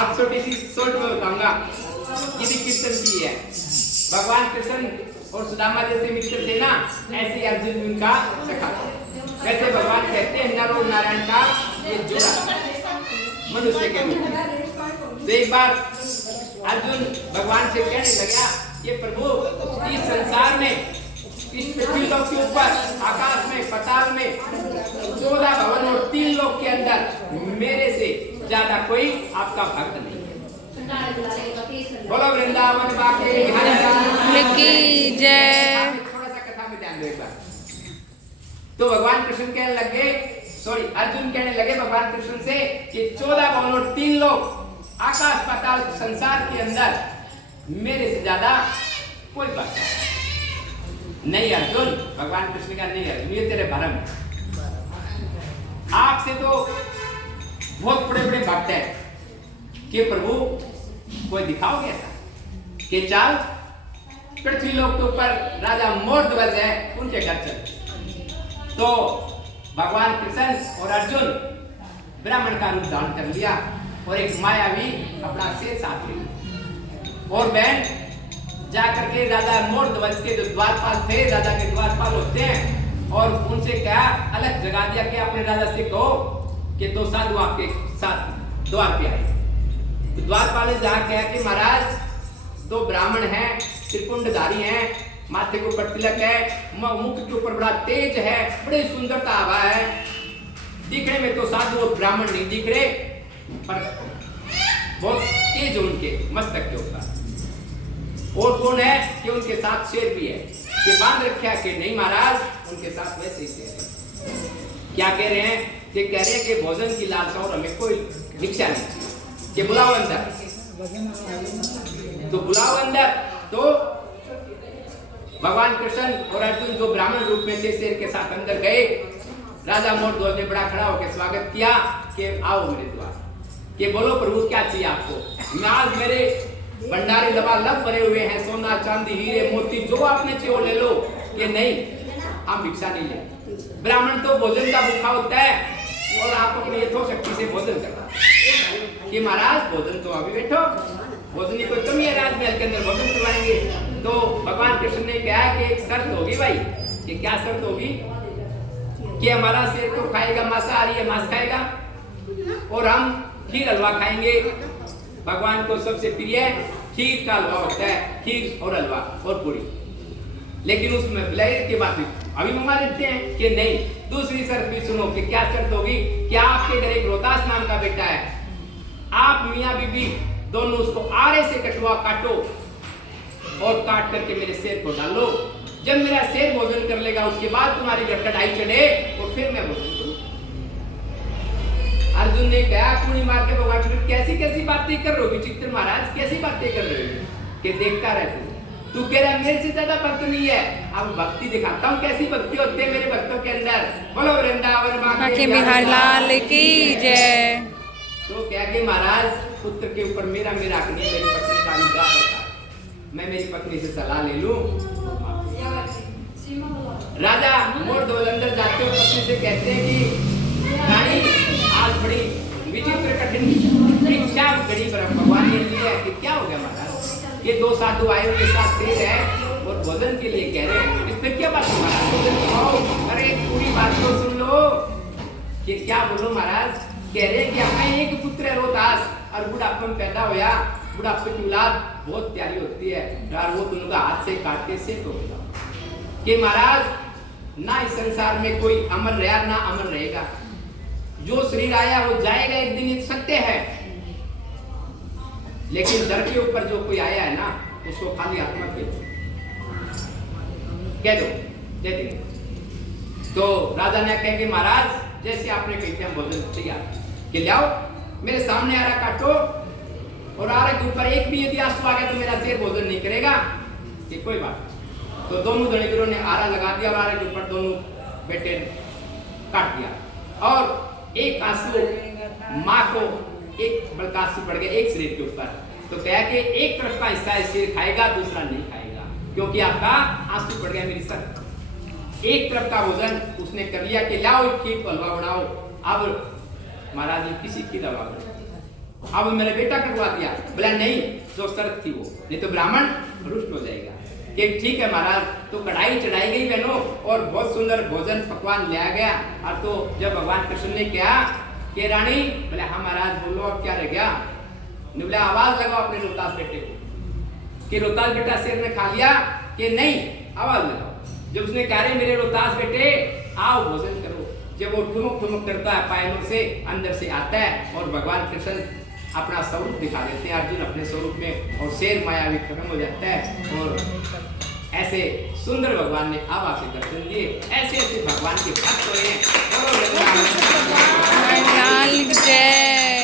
आप छोटी सी शॉर्ट में बताऊंगा। ये भी कीर्तन की है। भगवान कृष्ण और सुदामा जैसे मित्र थे ना, ऐसे ही अर्जुन उनका सखा था। वैसे भगवान कहते हैं नर और नारायण का ये जोड़ा मनुष्य के रूप में। तो एक बार अर्जुन भगवान से कहने लगा, ये प्रभु इस संसार में, इस पृथ्वी लोक के ऊपर, आकाश में, पाताल में 14 भवन और 3 लोक के अंदर मेरे से ज्यादा कोई आपका भक्त नहीं है। बोलो वृंदावन बाके की जय। थोड़ा सा कथा में ध्यान दो एक बार। तो भगवान कृष्ण कहने लगे, सॉरी अर्जुन कहने लगे भगवान कृष्ण से कि 14 भवन और 3 लोक, आकाश पाताल संसार के अंदर मेरे से ज्यादा कोई बात नहीं अर्जुन। भगवान कृष्ण का नहीं अर्जुन, ये तेरे भरम है। आपसे तो बहुत बड़े बड़े भक्त है कि प्रभु कोई दिखाओगे ऐसा कि चाल पृथ्वी लोक के ऊपर राजा मोरध्वज है, उनके घर चल। तो भगवान कृष्ण और अर्जुन ब्राह्मण का रूप धारण कर लिया और एक मायावी अपना शेर साथ लिया और बहन जाकर के राजा मोरध्वज के जो द्वारपाल थे, राजा के द्वारपाल होते हैं, और उनसे क्या अलग जगा दिया कि अपने राजा से कहो कि 2 साधु आपके साथ द्वार पे आए। तो द्वारपाल ने जहाँ कहा कि महाराज 2 ब्राह्मण हैं, त्रिपुंडधारी हैं, माथे के ऊपर तिलक है, मुख के ऊपर बड़ा तेज है, बड़ी सुंदरता आभा है, दिखने में तो साधु और ब्राह्मण नहीं दिख रहे, पर बहुत तेज उनके मस्तक के ऊपर। और कौन है कि उनके साथ शेर भी है कि बांध रखा कि नहीं महाराज, उनके साथ वैसे ही शेर। क्या कह रहे हैं कि कह रहे हैं कि भोजन की लालसा और हमें कोई भिक्षा नहीं, कि बुलाओ अंदर। तो बुलाओ अंदर। तो भगवान कृष्ण और अर्जुन जो ब्राह्मण रूप में थे शेर के साथ अंदर गए। राजा मोरध्वज ने बड़ा खड़ा होकर स्वागत किया कि आओ मेरे द्वार, कि बोलो प्रभु क्या चाहिए आपको। मैं आज मेरे भंडारे लबालब भरे हुए हैं, सोना चांदी हीरे मोती जो आपने चाहिए वो ले लो। कि नहीं हम भिक्षा नहीं लेते, ब्राह्मण तो भोजन का भूखा होता है और आप अपनी यथोशक्ति से भोजन करना। कि महाराज भोजन तो अभी बैठो, भोजन की कोई कमी है, राजमहल के अंदर भोजन करवाएंगे। तो भगवान कृष्ण ने कहा कि एक शर्त होगी भाई। कि क्या शर्त होगी? कि हमारा शेर तो खाएगा मांसाहारी है, मांस खाएगा, और हम खीर हलवा खाएंगे। भगवान को सबसे प्रिय खीर का हलवा होता है, खीर और हलवा और पूरी। लेकिन उसमें विलायत की बात अभी मंगा देते हैं कि नहीं। दूसरी शर्त भी सुनो कि क्या शर्त होगी कि आपके घर एक रोहतास नाम का बेटा है, आप मियाँ बीबी दोनों उसको आरे से काटो और काट करके मेरे शेर को डालो। जब मेरा शेर भोजन कर लेगा उसके बाद तुम्हारी घर कढ़ाई चढ़े और फिर मैं भोजन करूं। अर्जुन ने कहा कुड़ी मार के भगवान कैसी कैसी बातें कर रहे हो विचित्र महाराज, कैसी बातें कर रहे हो कि देखता रहे तू कह रहा मेरे से ज्यादा भक्त नहीं है। अब भक्ति दिखाता हूँ कैसी भक्ति होती है मेरे भक्तों के अंदर। बोलो वृंदावन बाके बिहार लाल की जय। तो क्या कि महाराज पुत्र के ऊपर मेरा हक नहीं, मेरी पत्नी का अनुग्रह होता है, मैं मेरी पत्नी से सलाह ले लूं। राजा मोरध्वज अंदर जाते हुए पत्नी से कहते हैं कि रानी आज बड़ी विचित्र कठिन परीक्षा घड़ी पर भगवान ने ली है। कि क्या हो गया महाराज? ये 2 साधु आए उनके साथ शेर है और भोजन के लिए कह रहे हैं, इसमें क्या बात है महाराज? भोजन खाओ। अरे पूरी बात तो सुन लो। कि क्या बोलो महाराज? कह रहे हैं कि हमें एक पुत्र है रोहतास और बुढ़ापे में पैदा होया। बुढ़ापे की औलाद बहुत प्यारी होती है यार, वो तुमका हाथ से काटते से तो कि महाराज ना इस संसार में कोई अमर रहा ना अमर रहेगा। जो शरीर आया वो जाएगा एक दिन, ये सत्य है। लेकिन दर के ऊपर जो कोई आया है ना उसको खाली आत्मा कह दो, दे देंगे। तो राजा ने कहेंगे महाराज जैसे आपने कही थी हम भोजन तैयार कि लाओ मेरे सामने आरा काटो और आरे के ऊपर एक भी यदि आंसू आ गया तो मेरा शेर भोजन नहीं करेगा। कि कोई बात। तो दोनों दड़ेवीरों ने आरा लगा दिया और आरे के ऊपर दोनों बेटे काट दिया और एक आंसू माँ को एक बड़का आंसू पड़ गया एक शरीर के ऊपर। तो कहा कि एक तरफ का हिस्सा शेर खाएगा दूसरा नहीं खाएगा क्योंकि आपका आंसू पड़ गया मेरी सर। एक तरफ का भोजन उसने कर लिया कि लाओ खीर को हलवा बनाओ। अब महाराज जी किसी की दवा अब मेरा बेटा कटवा दिया। बोला नहीं, तो शर्त थी वो, नहीं तो ब्राह्मण रुष्ट हो जाएगा। कि ठीक है महाराज। तो कढ़ाई चढ़ाई गई बहनों और बहुत सुंदर भोजन पकवान लाया गया। और तो जब भगवान कृष्ण ने कहा कि रानी, बोले हाँ महाराज बोलो अब क्या रह गया। ने बोला आवाज लगाओ अपने रोहतास बेटे को कि रोहतास बेटा शेर ने खा लिया कि नहीं, आवाज लगाओ। जब उसने कहा रे मेरे रोहतास बेटे आओ भोजन करो, जब वो ठुमक ठुमक करता है पायलों से अंदर से आता है और भगवान कृष्ण अपना स्वरूप दिखा देते हैं, अर्जुन अपने स्वरूप में, और शेर मायावी खत्म हो जाता है। और ऐसे सुंदर भगवान ने आभा से दर्शन दिए। ऐसे ऐसे भगवान के भक्त हुए हैं। लाल की जय।